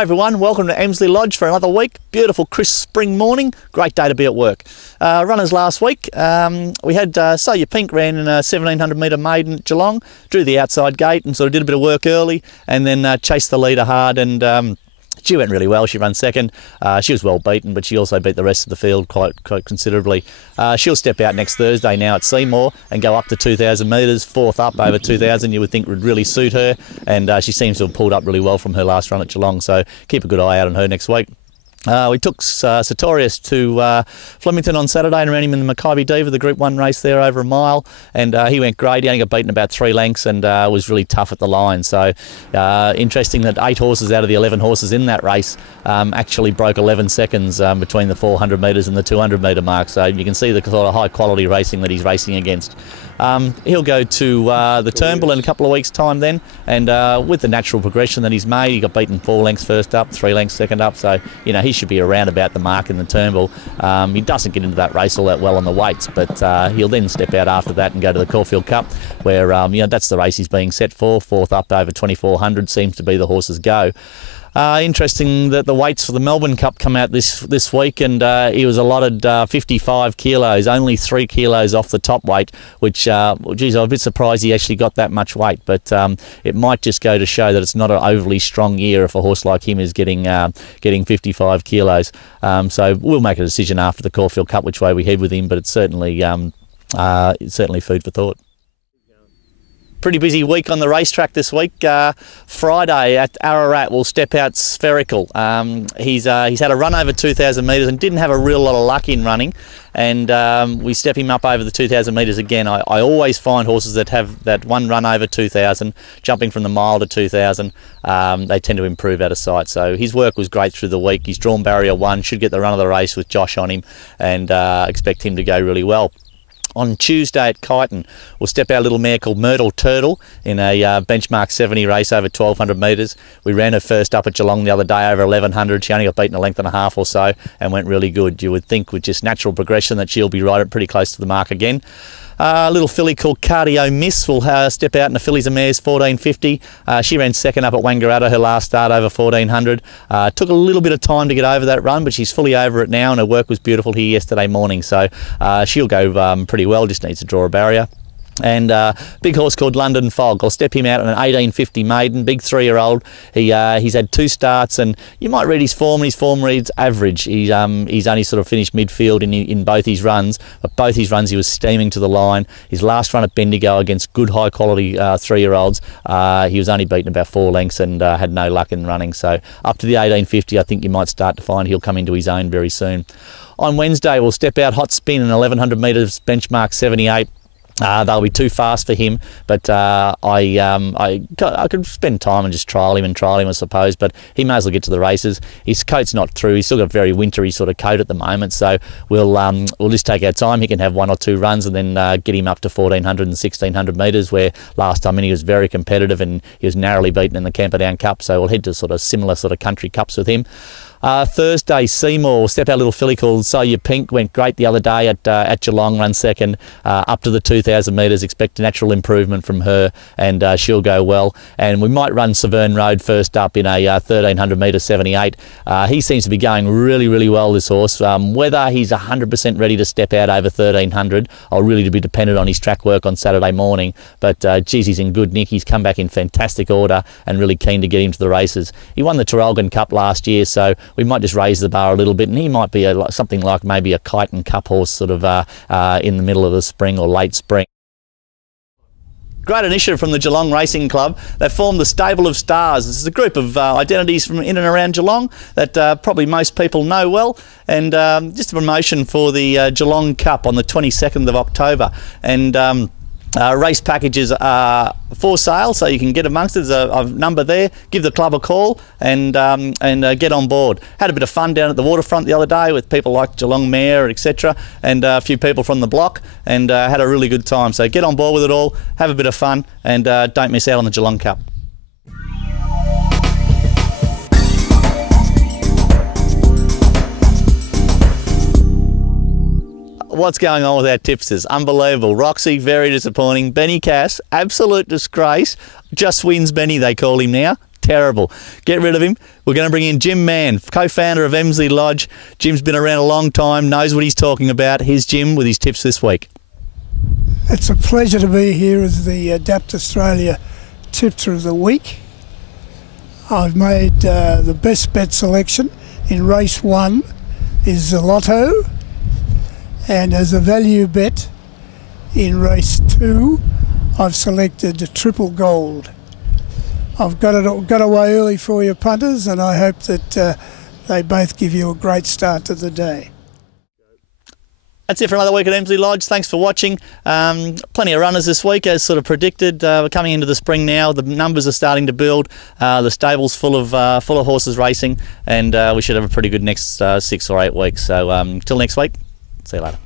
Hi everyone, welcome to Emsley Lodge for another week. Beautiful crisp spring morning, great day to be at work. Runners last week, we had So You Pink ran in a 1700 metre maiden at Geelong, drew the outside gate and sort of did a bit of work early and then chased the leader hard and she went really well. She ran second. She was well beaten, but she also beat the rest of the field quite considerably. She'll step out next Thursday now at Seymour and go up to 2,000 metres, fourth up over 2,000. You would think would really suit her, and she seems to have pulled up really well from her last run at Geelong. So keep a good eye out on her next week. We took Sartorius to Flemington on Saturday and ran him in the Mackay Diva, the Group 1 race there over a mile, and he went great. He only got beaten about 3 lengths and was really tough at the line. So interesting that 8 horses out of the 11 horses in that race actually broke 11 seconds between the 400 metres and the 200 metre mark. So you can see the sort of high quality racing that he's racing against. He'll go to the Turnbull in a couple of weeks' time then, and with the natural progression that he's made, he got beaten 4 lengths first up, 3 lengths second up, so you know he should be around about the mark in the Turnbull. He doesn't get into that race all that well on the weights, but he'll then step out after that and go to the Caulfield Cup, where you know that's the race he's being set for. Fourth up over 2400 seems to be the horse's go. Interesting that the weights for the Melbourne Cup come out this week, and he was allotted 55 kilos, only 3 kilos off the top weight, which, geez, I'm a bit surprised he actually got that much weight, but it might just go to show that it's not an overly strong year if a horse like him is getting 55 kilos. So we'll make a decision after the Caulfield Cup which way we head with him, but it's certainly food for thought. Pretty busy week on the racetrack this week. Friday at Ararat we'll step out Spherical. He's had a run over 2,000 metres and didn't have a real lot of luck in running, and we step him up over the 2,000 metres again. I always find horses that have that one run over 2,000, jumping from the mile to 2,000, they tend to improve out of sight. So his work was great through the week. He's drawn barrier 1, should get the run of the race with Josh on him, and expect him to go really well. On Tuesday at Kyneton, we'll step out a little mare called Myrtle Turtle in a benchmark 70 race over 1,200 metres. We ran her first up at Geelong the other day over 1,100. She only got beaten a length and a half or so and went really good. You would think with just natural progression that she'll be right at pretty close to the mark again. A little filly called Cardio Miss will step out in the Fillies and Mares 1450. She ran second up at Wangaratta her last start over 1,400. Took a little bit of time to get over that run, but she's fully over it now, and her work was beautiful here yesterday morning. So she'll go pretty well, just needs to draw a barrier. And big horse called London Fog. I'll step him out on an 1850 maiden, big 3-year-old. He's had 2 starts, and you might read his form, and his form reads average. He's only sort of finished midfield in both his runs, but both his runs he was steaming to the line. His last run at Bendigo against good high quality 3-year-olds, he was only beaten about 4 lengths and had no luck in running. So up to the 1850, I think you might start to find he'll come into his own very soon. On Wednesday, we'll step out Hot Spin in 1,100 metres benchmark 78. They'll be too fast for him, but I could spend time and just trial him, I suppose, but he may as well get to the races. His coat's not through. He's still got a very wintry sort of coat at the moment, so we'll just take our time. He can have 1 or 2 runs and then get him up to 1,400 and 1,600 metres, where last time in he was very competitive and he was narrowly beaten in the Camperdown Cup, so we'll head to sort of similar sort of country cups with him. Thursday, Seymour will step out a little filly called So You Pink. Went great the other day at Geelong, run second up to the 2,000 metres. Expect a natural improvement from her, and she'll go well. And we might run Severn Road first up in a 1,300 metre 78. He seems to be going really, really well, this horse. Whether he's 100% ready to step out over 1,300, I'll really be dependent on his track work on Saturday morning. But geez, he's in good nick. He's come back in fantastic order and really keen to get him to the races. He won the Traralgon Cup last year, so we might just raise the bar a little bit, and he might be something like maybe a Kyneton Cup horse sort of in the middle of the spring or late spring. Great initiative from the Geelong Racing Club. They formed the Stable of Stars. This is a group of identities from in and around Geelong that probably most people know well, and just a promotion for the Geelong Cup on the 22nd of October. And race packages are for sale, so you can get amongst it. There's a number there. Give the club a call and get on board. Had a bit of fun down at the waterfront the other day with people like Geelong Mayor, etc., and a few people from the block, and had a really good time. So get on board with it all, have a bit of fun, and don't miss out on the Geelong Cup. What's going on with our tipsters? Unbelievable. Roxy, very disappointing. Benny Cass, absolute disgrace. Just wins Benny, they call him now. terrible. Get rid of him. We're going to bring in Jim Mann, co-founder of Emsley Lodge. Jim's been around a long time, knows what he's talking about. Here's Jim with his tips this week. It's a pleasure to be here as the Adapt Australia Tipster of the Week. I've made the best bet selection in race 1 is the Lotto, and as a value bet in race 2 I've selected Triple Gold. I've got away early for your punters, and I hope that they both give you a great start to the day. That's it for another week at Emsley Lodge. Thanks for watching. Plenty of runners this week, as sort of predicted. We're coming into the spring now. The numbers are starting to build. The stable's full of horses racing, and we should have a pretty good next 6 or 8 weeks. So till next week, see you later.